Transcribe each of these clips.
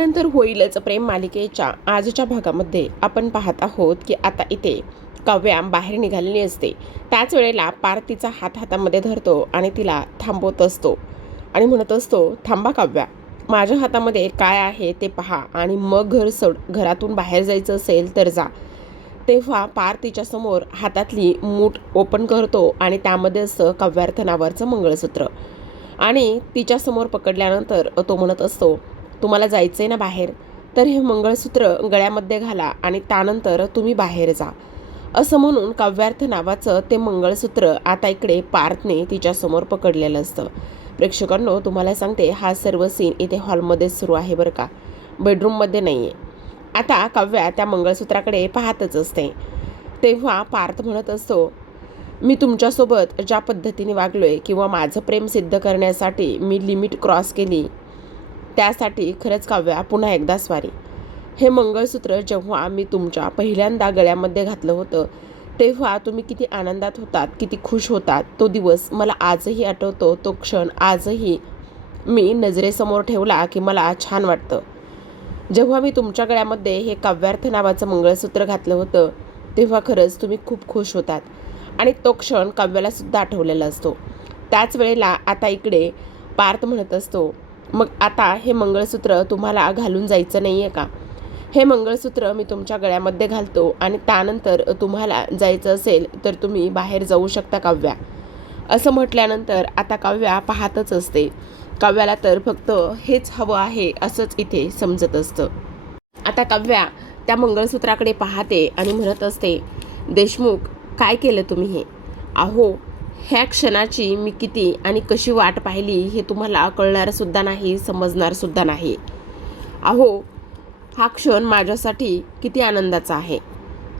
यानंतर होईलच प्रेम मालिकेच्या आजच्या भागामध्ये आपण पाहत आहोत की आता इथे काव्या बाहेर निघालेली असते। त्याच वेळेला पार्थ तिचा हात हातामध्ये धरतो आणि तिला थांबवत असतो आणि म्हणत असतो, थांबा काव्या, माझ्या हातामध्ये काय आहे ते पहा आणि मग घरातून बाहेर जायचं असेल तर जा। तेव्हा पार्थ तिच्यासमोर हातातली मूठ ओपन करतो आणि त्यामध्ये असं काव्यार्थ नावाचं मंगळसूत्र आणि तिच्यासमोर पकडल्यानंतर तो म्हणत असतो, तुम्हाला जायचं आहे ना बाहेर, तर हे मंगळसूत्र गळ्यामध्ये घाला आणि त्यानंतर तुम्ही बाहेर जा, असं म्हणून काव्यार्थ नावाचं ते मंगळसूत्र आता इकडे पार्थने तिच्यासमोर पकडलेलं असतं। प्रेक्षकांनो, तुम्हाला सांगते, हा सर्व सीन इथे हॉलमध्येच सुरू आहे बरं का, बेडरूममध्ये नाही आहे। आता काव्या त्या मंगळसूत्राकडे पाहतच असते। तेव्हा पार्थ म्हणत असतो, मी तुमच्यासोबत ज्या पद्धतीने वागलोय किंवा माझं प्रेम सिद्ध करण्यासाठी मी लिमिट क्रॉस केली, त्यासाठी खरंच काव्या पुन्हा एकदा स्वारी। हे मंगळसूत्र जेव्हा मी तुमच्या पहिल्यांदा गळ्यामध्ये घातलं होतं तेव्हा तुम्ही किती आनंदात होतात, किती खुश होतात, तो दिवस मला आजही आठवतो। तो क्षण आजही मी नजरेसमोर ठेवला की मला छान वाटतं। जेव्हा मी तुमच्या गळ्यामध्ये हे काव्यार्थ नावाचं मंगळसूत्र घातलं होतं तेव्हा खरंच तुम्ही खूप खुश होतात आणि तो क्षण काव्याला सुद्धा आठवलेला असतो। त्याच वेळेला आता इकडे पार्थ म्हणत असतो, मग आता हे मंगळसूत्र तुम्हाला घालून जायचं नाही आहे का? हे मंगळसूत्र मी तुमच्या गळ्यामध्ये घालतो आणि त्यानंतर तुम्हाला जायचं असेल तर तुम्ही बाहेर जाऊ शकता काव्या, असं म्हटल्यानंतर आता काव्या पाहतच असते। काव्याला तर फक्त हेच हवं आहे असंच इथे समजत असतं। आता काव्या त्या मंगळसूत्राकडे पाहते आणि म्हणत असते, देशमुख, काय केलं तुम्ही हे? अहो, ह्या क्षणाची मी किती आणि कशी वाट पाहिली हे तुम्हाला कळणारसुद्धा नाही, समजणारसुद्धा नाही। अहो, हा क्षण माझ्यासाठी किती आनंदाचा आहे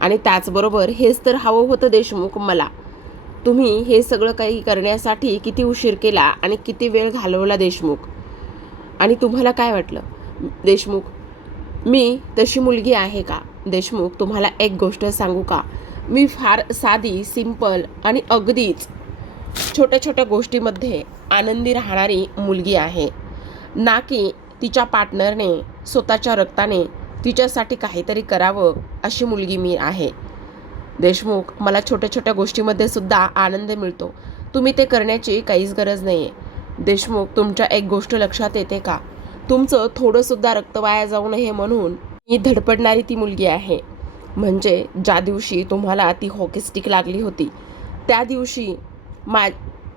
आणि त्याचबरोबर हेच तर हवं होतं देशमुख मला। तुम्ही हे सगळं काही करण्यासाठी किती उशीर केला आणि किती वेळ घालवला देशमुख, आणि तुम्हाला काय वाटलं देशमुख, मी तशी मुलगी आहे का? देशमुख, तुम्हाला एक गोष्ट सांगू का, मी फार साधी, सिंपल आणि अगदीच छोट्या छोट्या गोष्टीमध्ये आनंदी राहणारी मुलगी आहे, ना की तिच्या पार्टनरने स्वतःच्या रक्ताने तिच्यासाठी काहीतरी करावं अशी मुलगी मी आहे। देशमुख, मला छोट्या छोट्या गोष्टीमध्ये सुद्धा आनंद मिळतो, तुम्ही ते करण्याची काहीच गरज नाही आहे। देशमुख, तुमच्या एक गोष्ट लक्षात येते का, तुमचं थोडंसुद्धा रक्त वाया जाऊ नये म्हणून मी धडपडणारी ती मुलगी आहे। म्हणजे ज्या दिवशी तुम्हाला ती हॉकी स्टिक लागली होती त्या दिवशी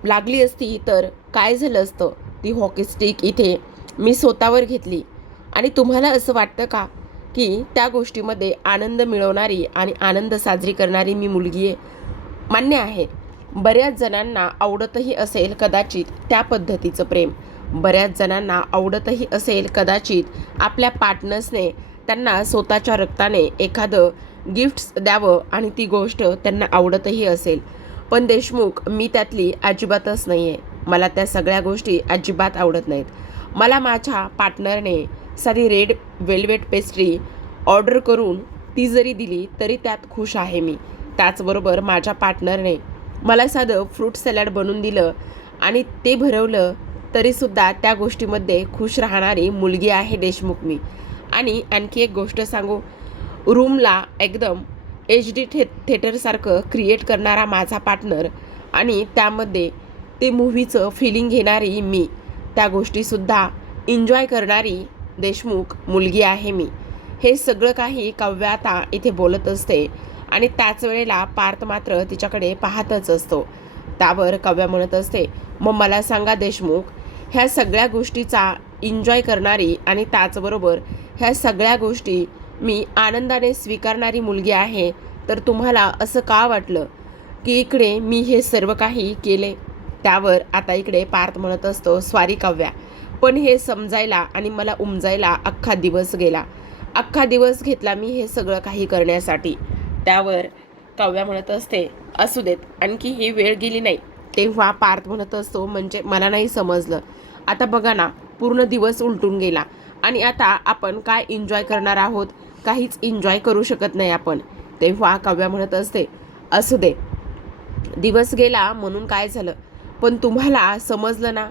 लागली असती तर काय झालं असतं, ती हॉकी स्टिक इथे मी स्वतःवर घेतली आणि तुम्हाला असं वाटतं का की त्या गोष्टीमध्ये आनंद मिळवणारी आणि आनंद साजरी करणारी मी मुलगी आहे? मान्य आहे, बऱ्याच जणांना आवडतही असेल कदाचित त्या पद्धतीचं प्रेम, बऱ्याच जणांना आवडतही असेल कदाचित आपल्या पार्टनर्सने त्यांना स्वतःच्या रक्ताने एखादं गिफ्ट्स द्यावं आणि ती गोष्ट त्यांना आवडतही असेल। पण देशमुख, मी त्यातली अजिबातच नाही आहे, मला त्या सगळ्या गोष्टी अजिबात आवडत नाहीत। मला माझ्या पार्टनरने साधी रेड वेल्वेट पेस्ट्री ऑर्डर करून ती जरी दिली तरी त्यात खुश आहे मी। त्याचबरोबर माझ्या पार्टनरने मला साधं फ्रूट सॅलड बनवून दिलं आणि ते भरवलं तरीसुद्धा त्या गोष्टीमध्ये खुश राहणारी मुलगी आहे देशमुख मी। आणि आणखी एक गोष्ट सांगू, रूमला एकदम HD थिएटरसारखं क्रिएट करणारा माझा पार्टनर आणि त्यामध्ये ते मूव्हीचं फिलिंग घेणारी मी, त्या गोष्टीसुद्धा एन्जॉय करणारी देशमुख मुलगी आहे मी। हे सगळं काही काव्या आता इथे बोलत असते आणि त्याच वेळेला पार्थ मात्र तिच्याकडे पाहतच असतो। त्यावर काव्या म्हणत असते, मग मला सांगा देशमुख, ह्या सगळ्या गोष्टीचा एन्जॉय करणारी आणि त्याचबरोबर ह्या सगळ्या गोष्टी मी आनंदाने स्वीकारणारी मुलगी आहे, तर तुम्हाला असं का वाटलं की इकडे मी हे सर्व काही केले? त्यावर आता इकडे पार्थ म्हणत असतो, स्वारी काव्या, पण हे समजायला आणि मला उमजायला अख्खा दिवस गेला, अख्खा दिवस घेतला मी हे सगळं काही करण्यासाठी। त्यावर काव्या म्हणत असते, असू देत, आणखी ही वेळ गेली नाही। तेव्हा पार्थ म्हणत असतो, म्हणजे मला नाही समजलं, आता बघा ना, पूर्ण दिवस उलटून गेला आणि आता आपण काय एन्जॉय करणार आहोत? काहीच एन्जॉय करू शकत नाही आपण। तेव्हा काव्या म्हणत असते, असू दे, दिवस गेला म्हणून काय झालं, पण तुम्हाला समजलं ना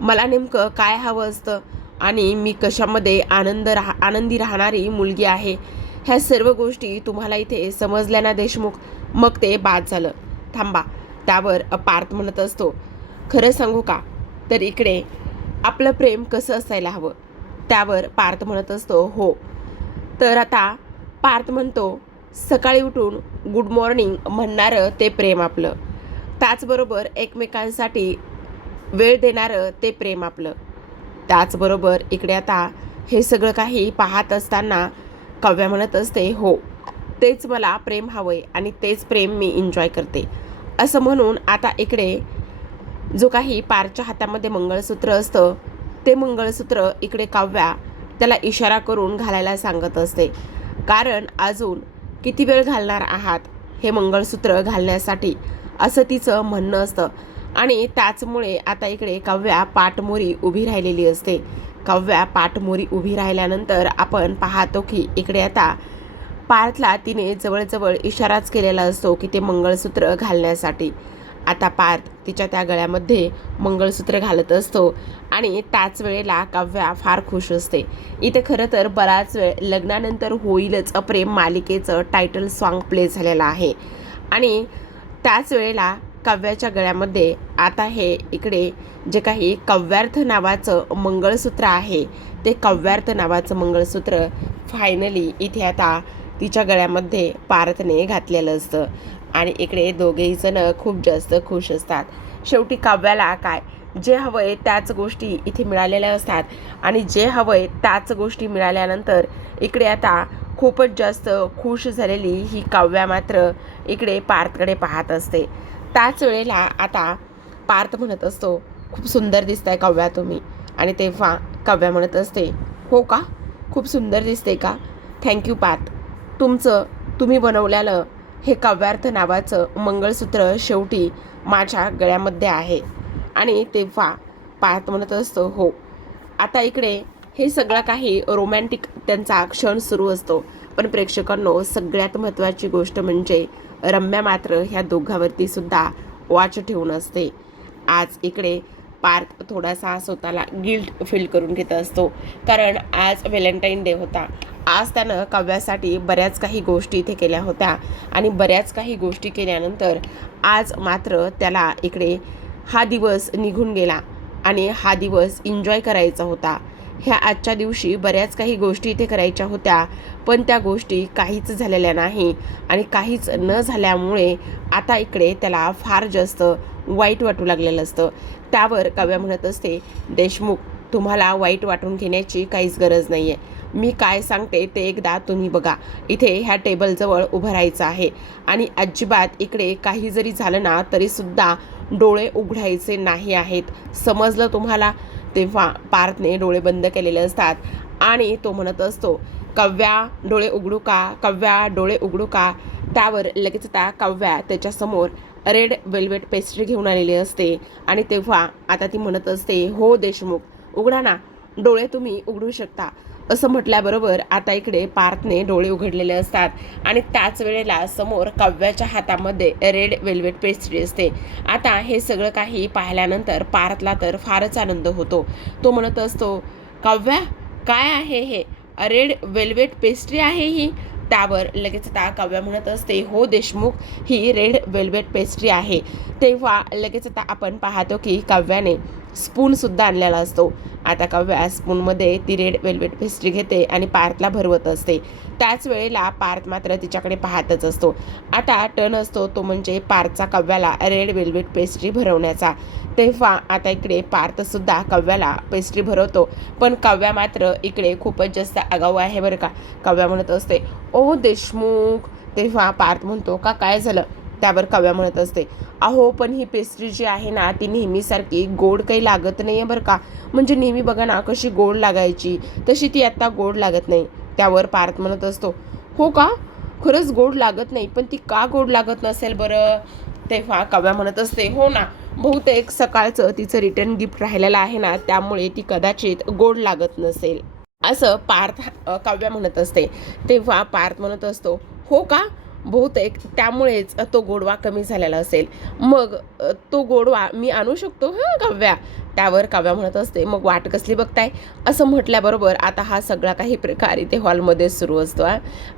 मला नेमकं काय हवं असतं? आणि मी कशामध्ये आनंदी राहणारी मुलगी आहे, ह्या सर्व गोष्टी तुम्हाला इथे समजल्या ना देशमुख, मग ते बाद झालं. थांबा. त्यावर पार्थ म्हणत असतो, खरं सांगू का, तर इकडे आपलं प्रेम कसं असायला हवं. त्यावर पार्थ म्हणत असतो, हो. तर आता पार्थ म्हणतो, सकाळी उठून गुड मॉर्निंग म्हणणारं ते प्रेम आपलं, त्याचबरोबर एकमेकांसाठी वेळ देणारं ते प्रेम आपलं. त्याचबरोबर इकडे आता हे सगळं काही पाहत असताना काव्या म्हणत असते, हो, तेच मला प्रेम हवंय आणि तेच प्रेम मी एन्जॉय करते. असं म्हणून आता इकडे जो काही पारच्या हातामध्ये मंगळसूत्र असतं, ते मंगळसूत्र इकडे काव्या त्याला इशारा करून घालायला सांगत असते. कारण अजून किती वेळ घालणार आहात हे मंगळसूत्र घालण्यासाठी, असं तिचं म्हणणं असतं. आणि त्याचमुळे आता इकडे काव्या पाठमोरी उभी राहिलेली असते. काव्या पाठमोरी उभी राहिल्यानंतर आपण पाहतो की इकडे आता पार्थला तिने जवळजवळ इशाराच केलेला असतो की ते मंगळसूत्र घालण्यासाठी. आता पार्थ तिच्या त्या गळ्यामध्ये मंगळसूत्र घालत असतो आणि त्याच वेळेला काव्या फार खुश असते. इथे खरं तर बराच वेळ लग्नानंतर होईलच प्रेम मालिकेचं टायटल सॉन्ग प्ले झालेलं आहे आणि त्याच वेळेला काव्याच्या गळ्यामध्ये आता हे इकडे जे काही काव्यार्थ नावाचं मंगळसूत्र आहे, ते काव्यार्थ नावाचं मंगळसूत्र फायनली इथे आता तिच्या गळ्यामध्ये पार्थने घातलेलं असतं आणि इकडे दोघेही जण खूप जास्त खुश असतात. शेवटी काव्याला काय, जे हवंय त्याच गोष्टी इथे मिळालेल्या असतात आणि जे हवंय त्याच गोष्टी मिळाल्यानंतर इकडे आता खूपच जास्त खुश झालेली ही काव्या मात्र इकडे पार्थकडे पाहत असते. त्याच वेळेला आता पार्थ म्हणत असतो, खूप सुंदर दिसताय काव्या तुम्ही. आणि तेव्हा काव्या म्हणत असते, हो का, खूप सुंदर दिसते का, थँक्यू पार्थ. तुम्ही बनवलेलं हे काव्यार्थ नावाचं मंगळसूत्र शेवटी माझ्या गळ्यामध्ये आहे. आणि तेव्हा पार्थ म्हणत असतो, हो. आता इकडे हे सगळं काही रोमॅन्टिक त्यांचा क्षण सुरू असतो. पण प्रेक्षकांनो, सगळ्यात महत्त्वाची गोष्ट म्हणजे रम्या मात्र ह्या दोघांवरती सुद्धा वॉच ठेवून असते. आज इकडे पार्थ थोडासा स्वतःला गिल्ट फील करून घेत असतो, कारण आज व्हॅलेंटाईन डे होता. आज त्यानं काव्यासाठी बऱ्याच काही गोष्टी इथे केल्या होत्या आणि बऱ्याच काही गोष्टी केल्यानंतर आज मात्र त्याला इकडे हा दिवस निघून गेला आणि हा दिवस एन्जॉय करायचा होता. ह्या आजच्या दिवशी बऱ्याच काही गोष्टी इथे करायच्या होत्या, पण त्या गोष्टी काहीच झालेल्या नाही आणि काहीच न झाल्यामुळे आता इकडे त्याला फार जास्त वाईट वाटू लागलेलं असतं. त्यावर काव्या म्हणत असते, देशमुख, तुम्हाला वाईट वाटून घेण्याची काहीच गरज नाही आहे. मी काय सांगते ते एकदा तुम्ही बघा. इथे ह्या टेबलजवळ उभं राहायचं आहे आणि अजिबात इकडे काही जरी झालं ना तरीसुद्धा डोळे उघडायचे नाही आहेत, समजलं तुम्हाला. तेव्हा पार्थने डोळे बंद केलेले असतात आणि तो म्हणत असतो, काव्या डोळे उघडू का, काव्या डोळे उघडू का. त्यावर लगेच आता काव्या त्याच्यासमोर रेड वेल्वेट पेस्ट्री घेऊन आलेली असते आणि तेव्हा आता ती म्हणत असते, हो देशमुख, उघडा ना, डोळे तुम्ही उघडू शकता. असं म्हटल्याबरोबर आता इकडे पार्थने डोळे उघडलेले असतात आणि त्याच वेळेला समोर काव्याच्या हातामध्ये रेड वेल्वेट पेस्ट्री असते. आता हे सगळं काही पाहिल्यानंतर पार्थला तर फारच आनंद होतो. तो म्हणत असतो, काव्या, काय आहे हे, रेड वेल्वेट पेस्ट्री आहे ही. त्यावर लगेच आता काव्या म्हणत असते, हो देशमुख, ही रेड वेल्वेट पेस्ट्री आहे. तेव्हा लगेच आता आपण पाहतो की काव्याने स्पूनसुद्धा आणलेला असतो. आता काव्या स्पूनमध्ये ती रेड वेल्वेट पेस्ट्री घेते आणि पार्थला भरवत असते. त्याच वेळेला पार्थ मात्र तिच्याकडे पाहतच असतो. आता टर्न असतो तो म्हणजे पार्थचा काव्याला रेड वेल्वेट पेस्ट्री भरवण्याचा. तेव्हा आता इकडे पार्थसुद्धा काव्याला पेस्ट्री भरवतो, पण काव्या मात्र इकडे खूपच जास्त आगाऊ आहे बरं का. काव्या म्हणत असते, ओ देशमुख. तेव्हा पार्थ म्हणतो, का काय झालं. त्यावर काव्या म्हणत असते, अहो पण ही पेस्ट्री जी आहे ना ती नेहमीसारखी गोड काही लागत नाही आहे बरं का. म्हणजे नेहमी बघा ना कशी गोड लागायची, तशी ती आत्ता गोड लागत नाही. त्यावर पार्थ म्हणत असतो, हो का, खरंच गोड लागत नाही, पण ती का गोड लागत नसेल बरं. तेव्हा काव्या म्हणत असते, हो ना, बहुतेक सकाळचं तिचं रिटर्न गिफ्ट राहिलेलं आहे ना, त्यामुळे ती कदाचित गोड लागत नसेल, असं काव्या म्हणत असते. तेव्हा पार्थ म्हणत असतो, हो का, बहुतेक त्यामुळेच तो गोडवा कमी झालेला असेल. मग तो गोडवा मी आणू शकतो हां काव्या. त्यावर काव्या म्हणत असते, मग वाट कसली बघताय असं म्हटल्याबरोबर आता हा सगळा काही प्रकार इथे हॉलमध्ये सुरू असतो.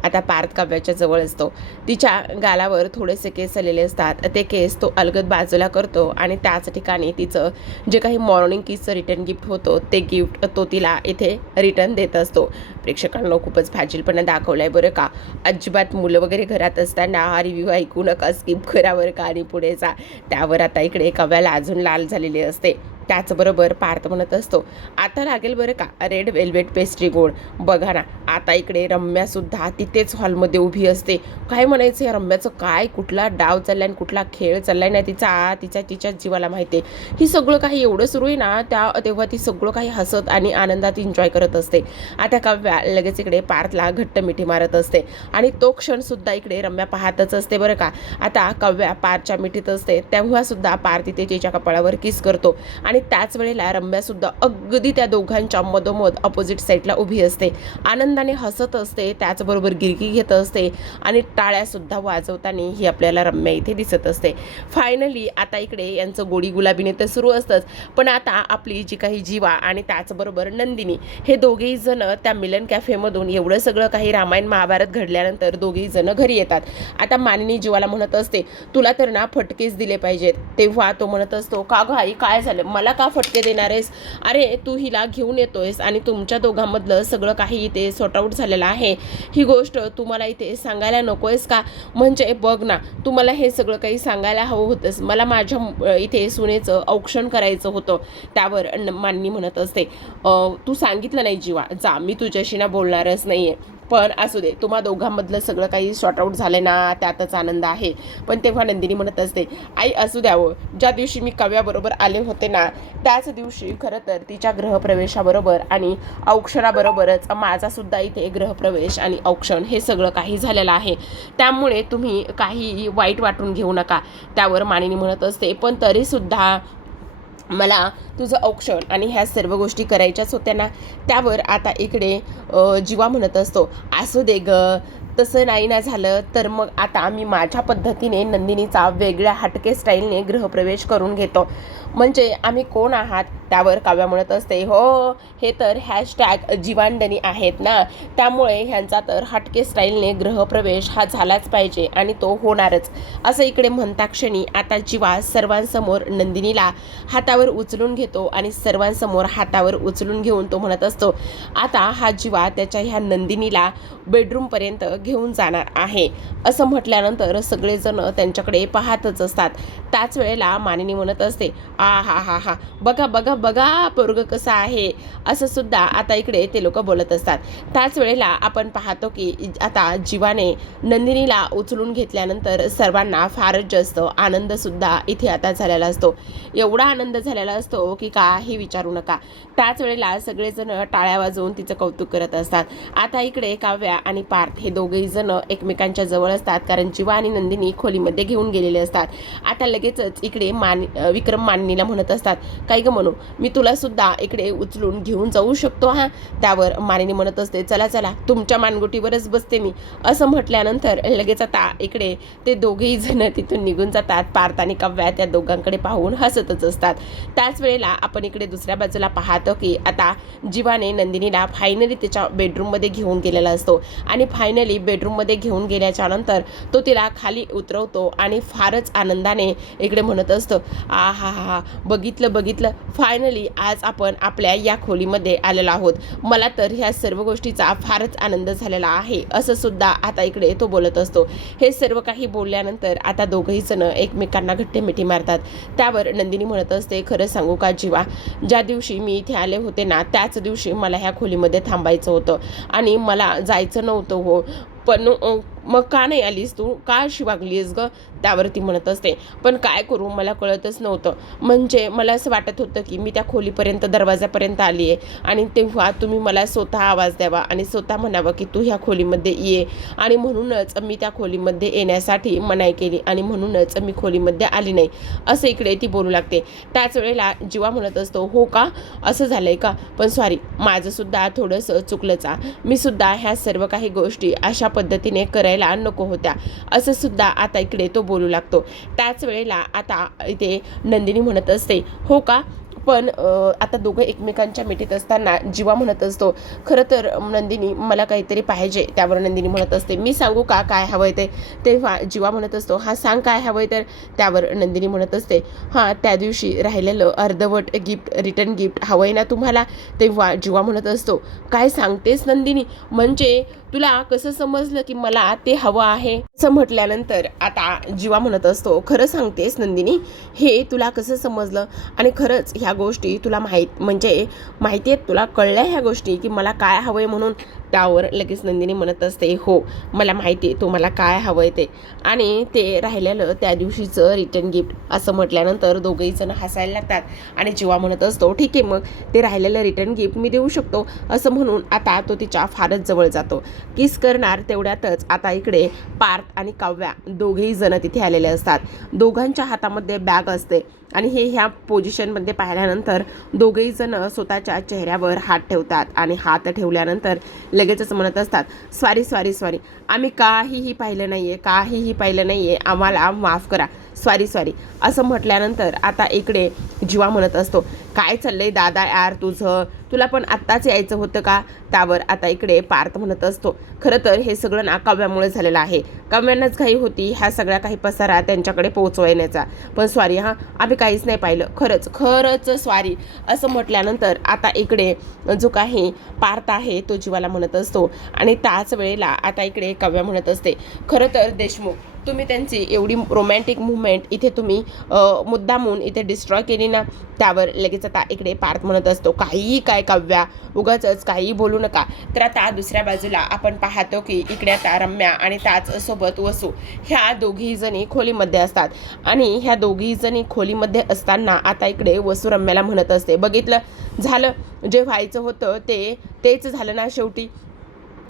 आता पार्थ काव्याच्या जवळ असतो. तिच्या गालावर थोडेसे केस आलेले असतात. ते केस तो अलगद बाजूला करतो आणि त्याच ठिकाणी तिचं जे काही मॉर्निंग किसचं रिटर्न गिफ्ट होतं ते गिफ्ट तो तिला इथे रिटर्न देत असतो. प्रेक्षकांना खूपच फाजीलपणा दाखवलाय बरं का. अजिबात मुलं वगैरे घरात असताना हा रिव्ह्यू ऐकू नका, स्किप करा बरं का आणि पुढे जा. त्यावर आता इकडे काव्याला अजून लाल झालेली असते. त्याचबरोबर पार्थ म्हणत असतो, आता लागेल बरं का रेड वेल्वेट पेस्ट्री गोड. बघा ना, आता इकडे रम्यासुद्धा तिथेच हॉलमध्ये उभी असते. काय म्हणायचं या रम्याचं, काय कुठला डाव चाललाय आणि कुठला खेळ चाललाय ना तिच्या जीवाला माहिती आहे. ही सगळं काही एवढं सुरू आहे ना तेव्हा ती सगळं काही हसत आणि आनंदात एन्जॉय करत असते. आता काव्या लगेच इकडे पार्थला घट्ट मिठी मारत असते आणि तो क्षणसुद्धा इकडे रम्या पाहतच असते बरं का. आता काव्या पार्थच्या मिठीत असते तेव्हासुद्धा पार्थ इथे तिच्या कपाळावर किस करतो आणि त्याच वेळेला रम्यासुद्धा अगदी त्या दोघांच्या मधोमध अपोजिट साईडला उभी असते. आनंदाने हसत असते, त्याचबरोबर गिरकी घेत असते आणि टाळ्यासुद्धा वाजवताना ही आपल्याला रम्या इथे दिसत असते. फायनली आता इकडे यांचं गोडी गुलाबीने तर सुरू असतंच, पण आता आपली जी काही जीवा आणि त्याचबरोबर नंदिनी हे दोघेही जण त्या मिलन कॅफेमधून एवढं सगळं काही रामायण महाभारत घडल्यानंतर दोघेही जण घरी येतात. आता मानिनी जीवाला म्हणत असते, तुला तर ना फटकेच दिले पाहिजेत. तेव्हा तो म्हणत असतो, का गं आई काय झालं, मला का फटके देणार आहेस? अरे तू हिला घेऊन येतोयस आणि तुमच्या दोघांमधलं सगळं काही इथे सॉर्ट आऊट झालेलं आहे. ही गोष्ट तुम्हाला इथे सांगायला नकोयस का? म्हणजे बघ ना, तुम्हाला हे सगळं काही सांगायला हवं होतंस. मला माझ्या इथे सुनेचं औक्षण करायचं होतं. त्यावर मानिनी म्हणत असते, तू सांगितलं नाही जीवा, जा, मी तुझ्याशी ना बोलणारच नाहीये. पण असू दे, तुम्हा दोघांमधलं सगळं काही सॉर्ट आऊट झालं ना त्यातच आनंद आहे. पण तेव्हा नंदिनी म्हणत असते, आई असू द्यावं, ज्या दिवशी मी काव्याबरोबर आले होते ना त्याच दिवशी खरं तर तिच्या गृहप्रवेशाबरोबर आणि औक्षणाबरोबरच माझासुद्धा इथे गृहप्रवेश आणि औक्षण हे सगळं काही झालेलं आहे. त्यामुळे तुम्ही काही वाईट वाटून घेऊ नका. त्यावर मानिनी म्हणत असते, पण तरीसुद्धा मला तुझं औक्षण आणि ह्या सर्व गोष्टी करायच्याच होत्या ना. त्यावर आता इकडे जीवा म्हणत असतो, असू दे ग, तसं नाही ना झालं तर मग आता मी माझ्या पद्धतीने नंदिनीचा वेगळ्या हटके स्टाईलने गृहप्रवेश करून घेतो. म्हणजे आम्ही कोण आहात? त्यावर काव्या म्हणत असते, हो हे तर हॅशटॅग जीवांडणी आहेत ना, त्यामुळे ह्यांचा तर हटके स्टाईलने गृहप्रवेश हा झालाच पाहिजे आणि तो होणारच. असं इकडे म्हणता क्षणी आता जीवा सर्वांसमोर नंदिनीला हातावर उचलून घेतो आणि सर्वांसमोर हातावर उचलून घेऊन तो म्हणत असतो, आता हा जीवा त्याच्या ह्या नंदिनीला बेडरूमपर्यंत घेऊन जाणार आहे. असं म्हटल्यानंतर सगळेजण त्यांच्याकडे पाहतच असतात. त्याच वेळेला मानिनी म्हणत असते, हा बघा बघा बघा पोरगं कसं आहे, असं सुद्धा आता इकडे ते लोक बोलत असतात. त्याच वेळेला आपण पाहतो की आता जीवाने नंदिनीला उचलून घेतल्यानंतर सर्वांना फारच जास्त आनंद सुद्धा इथे आता झालेला असतो. एवढा आनंद झालेला असतो की काही विचारू नका. त्याच वेळेला सगळेजण टाळ्या वाजवून तिचं कौतुक करत असतात. आता इकडे काव्या आणि पार्थ हे दोघेही जण एकमेकांच्या जवळ असतात, कारण जीवा आणि नंदिनी खोलीमध्ये घेऊन गेलेले असतात. आता लगेचच इकडे विक्रम मानिनीला म्हणत असतात, काय ग म्हणू, मी तुला सुद्धा इकडे उचलून घेऊन जाऊ शकतो हा? त्यावर मानिनी म्हणत असते, चला चला, तुमच्या मानगुटीवरच बसते मी. असं म्हटल्यानंतर लगेच आता इकडे ते दोघेही जण तिथून निघून जातात. पार्थ आणि काव्या त्या दोघांकडे पाहून हसतच असतात. त्याच वेळेला आपण इकडे दुसऱ्या बाजूला पाहतो की आता जीवाने नंदिनीला फायनली त्याच्या बेडरूममध्ये घेऊन गेलेला असतो आणि फायनली बेडरूममध्ये घेऊन गेल्याच्या नंतर तो तिला खाली उतरवतो आणि फारच आनंदाने इकडे म्हणत असतो, हा बघितलं, फायनली आज आपण आपल्या या खोलीमध्ये आलेलो आहोत. मला तर ह्या सर्व गोष्टीचा फारच आनंद झालेला आहे. असं सुद्धा आता इकडे तो बोलत असतो. हे सर्व काही बोलल्यानंतर आता दोघंही जण एकमेकांना घट्ट मिठी मारतात. त्यावर नंदिनी म्हणत असते, खरं सांगू का जीवा, ज्या दिवशी मी इथे आले होते ना त्याच दिवशी मला ह्या खोलीमध्ये थांबायचं होतं आणि मला जायचं नव्हतं हो, पण मग का नाही आलीस तू, का अशी वागलीस ग? त्यावरती म्हणत असते, पण काय करू मला कळतच नव्हतं. म्हणजे मला असं वाटत होतं की मी त्या खोलीपर्यंत दरवाजापर्यंत आली आहे आणि तेव्हा तुम्ही मला स्वतः आवाज द्यावा आणि स्वतः म्हणावं की तू ह्या खोलीमध्ये ये, आणि म्हणूनच मी त्या खोलीमध्ये येण्यासाठी मनाई केली आणि म्हणूनच मी खोलीमध्ये आली नाही. असं इकडे ती बोलू लागते. त्याच वेळेला जीवा म्हणत असतो, हो का, असं झालंय का, पण सॉरी, माझंसुद्धा थोडंसं चुकलंच. मी सुद्धा ह्या सर्व काही गोष्टी अशा पद्धतीने करायला नको होत्या. असं सुद्धा आता इकडे तो बोलू लागतो. त्याच वेळेला आता इथे नंदिनी म्हणत असते, हो का, पण आता दोघं एकमेकांच्या मिठीत असताना जीवा म्हणत असतो, खरं तर नंदिनी मला काहीतरी पाहिजे. त्यावर नंदिनी म्हणत असते, मी सांगू का काय हवंय ते. तेव्हा जीवा म्हणत असतो, हां सांग काय हवंय तर. त्यावर नंदिनी म्हणत असते, हां त्या दिवशी राहिलेलं अर्धवट गिफ्ट, रिटर्न गिफ्ट हवंय ना तुम्हाला. तेव्हा जीवा म्हणत असतो, काय सांगतेस नंदिनी, म्हणजे तुला कसं समजलं की मला ते हवं आहे. असं म्हटल्यानंतर आता जीवा म्हणत असतो, खरं सांगतेस नंदिनी, हे तुला कसं समजलं आणि खरंच ह्या गोष्टी तुला म्हणजे माहिती आहेत, तुला कळल्या ह्या गोष्टी की मला काय हवंय म्हणून. त्यावर लगेच नंदिनी म्हणत असते, हो मला माहिती आहे तुम्हाला काय हवंय ते, आणि ते राहिलेलं त्या दिवशीचं रिटर्न गिफ्ट. असं म्हटल्यानंतर दोघंही जण हसायला लागतात आणि जीवा म्हणत असतो, ठीक आहे मग ते राहिलेलं रिटर्न गिफ्ट मी देऊ शकतो. असं म्हणून आता तो तिच्या फारच जवळ जातो, किस करणार. तेवढ्यातच आता इकडे पार्थ आणि काव्या दोघेही जण तिथे आलेले असतात. दोघांच्या हातामध्ये बॅग असते आणि ह्या पोझिशनमध्ये पाहिल्यानंतर दोघेही जण स्वतःच्या चेहऱ्यावर हात ठेवतात आणि हात ठेवल्यानंतर लगेचच म्हणत असतात, सॉरी सॉरी सॉरी, आम्ही काहीही पाहिलं नाहीये, आम्हाला माफ करा, सॉरी सॉरी. असं म्हटल्यानंतर आता इकडे जीवा म्हणत असतो, काय चाललंय दादा यार तुझं, तुला पण आत्ताच यायचं होतं का. त्यावर आता इकडे पार्थ म्हणत असतो, खरं तर हे सगळं ना काव्यामुळे झालेलं आहे. काव्यांनाच घाई होती ह्या सगळ्या काही पसारा त्यांच्याकडे पोहोचवण्याचा, पण सॉरी हां, आम्ही काहीच नाही पाहिलं, खरंच सॉरी. असं म्हटल्यानंतर आता इकडे जो काही पार्थ आहे तो जीवाला म्हणत असतो आणि त्याच वेळेला आता इकडे काव्या म्हणत असते, खरं तर देशमुख तुम्ही त्यांची एवढी रोमॅन्टिक मुवमेंट इथे तुम्ही मुद्दामून इथे डिस्ट्रॉय केली ना. त्यावर लगेच आता इकडे पार्थ म्हणत असतो, काहीही काय काव्या, उगाचच काहीही बोलू नका. तर आता दुसऱ्या बाजूला आपण पाहतो की इकडे आता रम्या आणि त्याच सोबत वसू ह्या दोघी जणी खोलीमध्ये असतात आणि ह्या दोघी जणी खोलीमध्ये असताना आता इकडे वसू रम्याला म्हणत असते, बघितलं झालं, जे व्हायचं होतं तेच झालं ना शेवटी.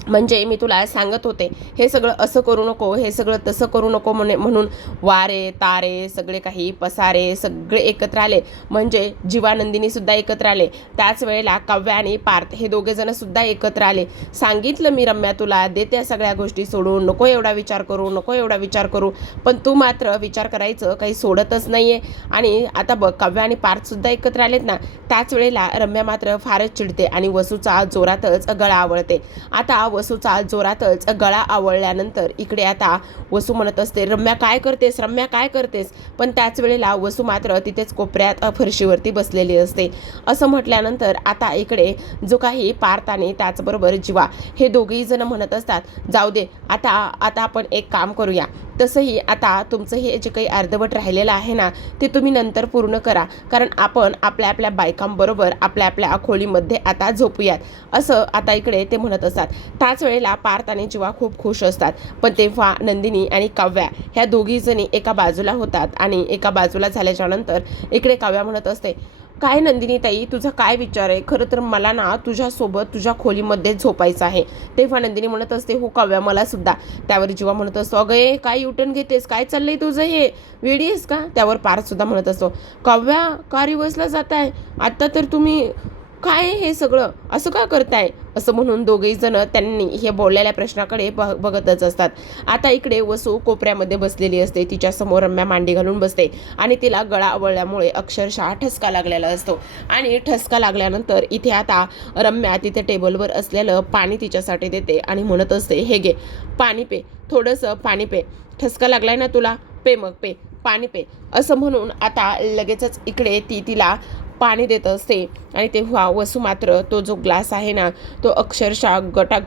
म्हणजे मी तुला सांगत होते हे सगळं असं करू नको, हे सगळं तसं करू नको म्हणून वारे तारे सगळे काही पसारे सगळे एकत्र आले, म्हणजे जीवानंदिनी सुद्धा एकत्र आले. त्याच वेळेला काव्या आणि पार्थ हे दोघे जण सुद्धा एकत्र आले. सांगितलं मी रम्या तुला, दे त्या सगळ्या गोष्टी सोडून, नको एवढा विचार करू, पण तू मात्र विचार करायचं काही सोडतच नाहीये. आणि आता बघ काव्या आणि पार्थ सुद्धा एकत्र आलेत ना. त्याच वेळेला रम्या मात्र फारच चिडते आणि वसूचा जोरातच गळा आवळते. आता वसूचा जोरातच गळा आवळल्यानंतर इकडे आता वसू म्हणत असते, रम्या काय करतेस. पण त्याच वेळेला वसू मात्र तिथेच कोपऱ्यात फरशीवरती बसलेली असते. असं म्हटल्यानंतर आता इकडे जो काही पार्थ आणि त्याचबरोबर जीवा हे दोघेही जण म्हणत असतात, जाऊ दे आता आपण एक काम करूया, तसंही आता तुमचं हे जे काही अर्धवट राहिलेलं आहे ना ते तुम्ही नंतर पूर्ण करा, कारण आपण आपल्या बायकांबरोबर आपल्या खोलीमध्ये आता झोपूयात. असं आता इकडे ते म्हणत असतात. त्याच वेळेला पार्थ आणि जीवा खूप खुश असतात. पण तेव्हा नंदिनी आणि काव्या ह्या दोघी जणी एका बाजूला होतात आणि एका बाजूला झाल्याच्या नंतर इकडे काव्या म्हणत असते, काय नंदिनी ताई तुझा काय विचार आहे, खरं तर मला ना तुझ्यासोबत तुझ्या खोलीमध्ये झोपायचं आहे. तेव्हा नंदिनी म्हणत असते, हो काव्या मला सुद्धा. त्यावर जीवा म्हणत असतो, अगं काय युटर्न घेतेस, काय चाललंय तुझं, हे वेडी आहेस का. त्यावर पार्थ सुद्धा म्हणत असतो, काव्या का रिवर्सला जाताय, आता तर तुम्ही काय हे सगळं असं का करताय. असं म्हणून दोघेही जण त्यांनी हे बोललेल्या प्रश्नाकडे बघतच असतात. आता इकडे वसू कोपऱ्यामध्ये बसलेली असते, तिच्या समोर रम्या मांडी घालून बसते आणि तिला गळा आवळल्यामुळे अक्षरशः ठसका लागलेला असतो. आणि ठसका लागल्यानंतर इथे आता रम्या तिथे टेबलवर असलेलं पाणी तिच्यासाठी देते आणि म्हणत असते, हे घे पाणी पे, थोडंसं पाणी पे, ठसका लागलाय ना तुला, पे मग पे, पाणी पे. असं म्हणून आता लगेचच इकडे तिला पाणी देत असते आणि तेव्हा वसू मात्र तो जो ग्लास आहे ना तो अक्षरशः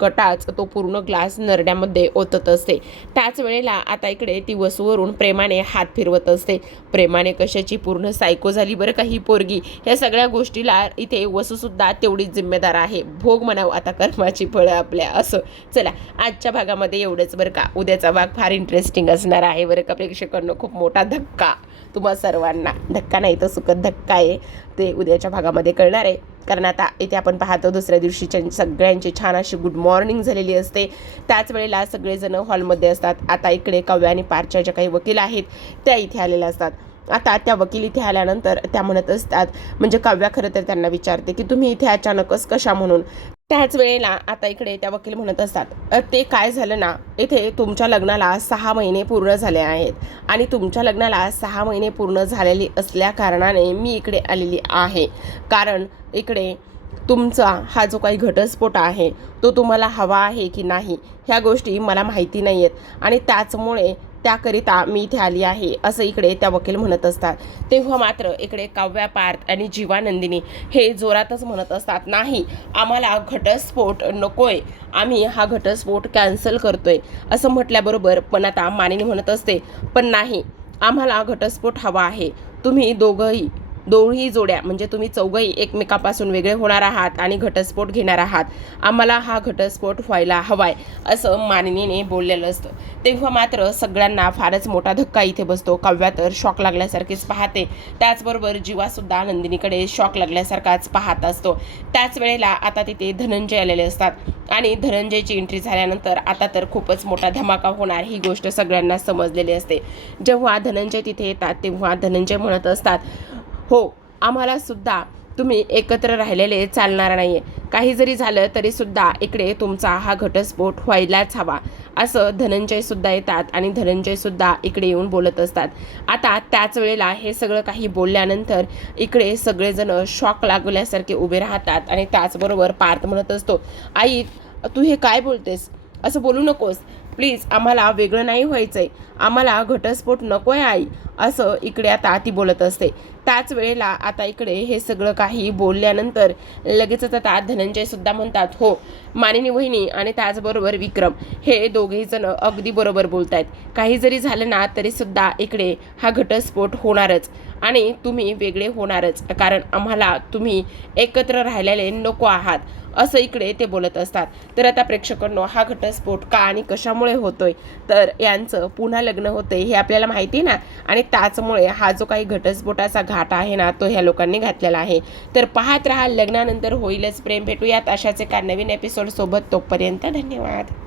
गटाच तो पूर्ण ग्लास नरड्यामध्ये ओतत असते. त्याच वेळेला आता इकडे ती वसूवरून प्रेमाने हात फिरवत असते. प्रेमाने कशाची पूर्ण सायको झाली बरं का ही पोरगी. ह्या सगळ्या गोष्टीला इथे वसूसुद्धा तेवढीच जिम्मेदार आहे. भोग म्हणावं आता कर्माची फळं आपल्या. असं चला आजच्या भागामध्ये एवढंच बरं का. उद्याचा भाग फार इंटरेस्टिंग असणार आहे बरं का प्रेक्षकांनो. खूप मोठा धक्का तुम्हा सर्वांना, धक्का नाही तर सुखद धक्का आहे, ते उद्याच्या भागामध्ये कळणार आहे. कारण आता इथे आपण पाहतो दुसऱ्या दिवशीच्या सगळ्यांची छान अशी गुड मॉर्निंग झालेली असते. त्याच वेळेला सगळेजण हॉलमध्ये असतात. आता इकडे काव्या आणि पार्थच्या ज्या काही वकील आहेत त्या इथे आलेल्या असतात. आता त्या वकील इथे आल्यानंतर त्या म्हणत असतात, म्हणजे काव्या खरं तर त्यांना विचारते की तुम्ही इथे अचानकच कशा म्हणून. त्याच वेळेला आता इकडे त्या वकील म्हणत असतात, ते काय झालं ना, इथे तुमच्या लग्नाला 6 महिने पूर्ण झाले आहेत आणि तुमच्या लग्नाला 6 महिने पूर्ण झालेली असल्या कारणाने मी इकडे आलेली आहे. कारण इकडे तुमचा हा जो काही घटस्फोट आहे तो तुम्हाला हवा आहे की नाही ह्या गोष्टी मला माहिती नाही आहेत आणि त्याचमुळे त्याकरिता मी इथे आली आहे, असं इकडे त्या वकील म्हणत असतात. तेव्हा मात्र इकडे काव्या, पार्थ आणि जीवा, नंदिनी हे जोरातच म्हणत असतात, नाही आम्हाला घटस्फोट नकोय, आम्ही हा घटस्फोट कॅन्सल करतोय. असं म्हटल्याबरोबर पण आता मानिनी म्हणत असते, पण नाही आम्हाला घटस्फोट हवा आहे. तुम्ही दोन्ही जोड्या म्हणजे तुम्ही चौघही एकमेकापासून वेगळे होणार आहात आणि घटस्फोट घेणार आहात. आम्हाला हा घटस्फोट व्हायला हवाय, असं मानिनीने बोललेलं असतं. तेव्हा मात्र सगळ्यांना फारच मोठा धक्का इथे बसतो. काव्या तर शॉक लागल्यासारखीच पाहते, त्याचबरोबर जीवासुद्धा नंदिनीकडे शॉक लागल्यासारखाच पाहत असतो. त्याच वेळेला आता तिथे धनंजय आलेले असतात आणि धनंजयची एंट्री झाल्यानंतर आता तर खूपच मोठा धमाका होणार ही गोष्ट सगळ्यांना समजलेली असते. जेव्हा धनंजय तिथे येतात तेव्हा धनंजय म्हणत असतात, हो आम्हाला सुद्धा तुम्ही एकत्र राहिलेले चालणार नाही आहे. काही जरी झालं तरीसुद्धा इकडे तुमचा हा घटस्फोट व्हायलाच हवा, असं धनंजयसुद्धा येतात आणि धनंजयसुद्धा इकडे येऊन बोलत असतात. आता त्याच वेळेला हे सगळं काही बोलल्यानंतर इकडे सगळेजण शॉक लागल्यासारखे उभे राहतात आणि त्याचबरोबर पार्थ म्हणत असतो, आई तू हे काय बोलतेस, असं बोलू नकोस प्लीज, आम्हाला वेगळं नाही व्हायचंय, आम्हाला घटस्फोट नको आहे आई, असं इकडे आता ती बोलत असते. त्याच वेळेला आता इकडे हे सगळं काही बोलल्यानंतर लगेचच आता धनंजयसुद्धा म्हणतात, हो मानिनी वहिनी आणि त्याचबरोबर विक्रम हे दोघेही जण अगदी बरोबर बोलत आहेत. काही जरी झालं ना तरीसुद्धा इकडे हा घटस्फोट होणारच आणि तुम्ही वेगळे होणारच, कारण आम्हाला तुम्ही एकत्र राहिलेले नको आहात, असं इकडे ते बोलत असतात. तर आता प्रेक्षकांनो, हा घटस्फोट का आणि कशामुळे होतोय, तर यांचं पुन्हा लग्न होतंय हे आपल्याला माहिती ना, आणि त्याचमुळे हा जो काही घटस्फोटाचा घाट आहे ना तो ह्या लोकांनी घातलेला आहे. तर पाहत राहा लग्नानंतर होईलच प्रेम. भेटूयात अशाच एका नवीन एपिसोड सोबत. तोपर्यंत धन्यवाद.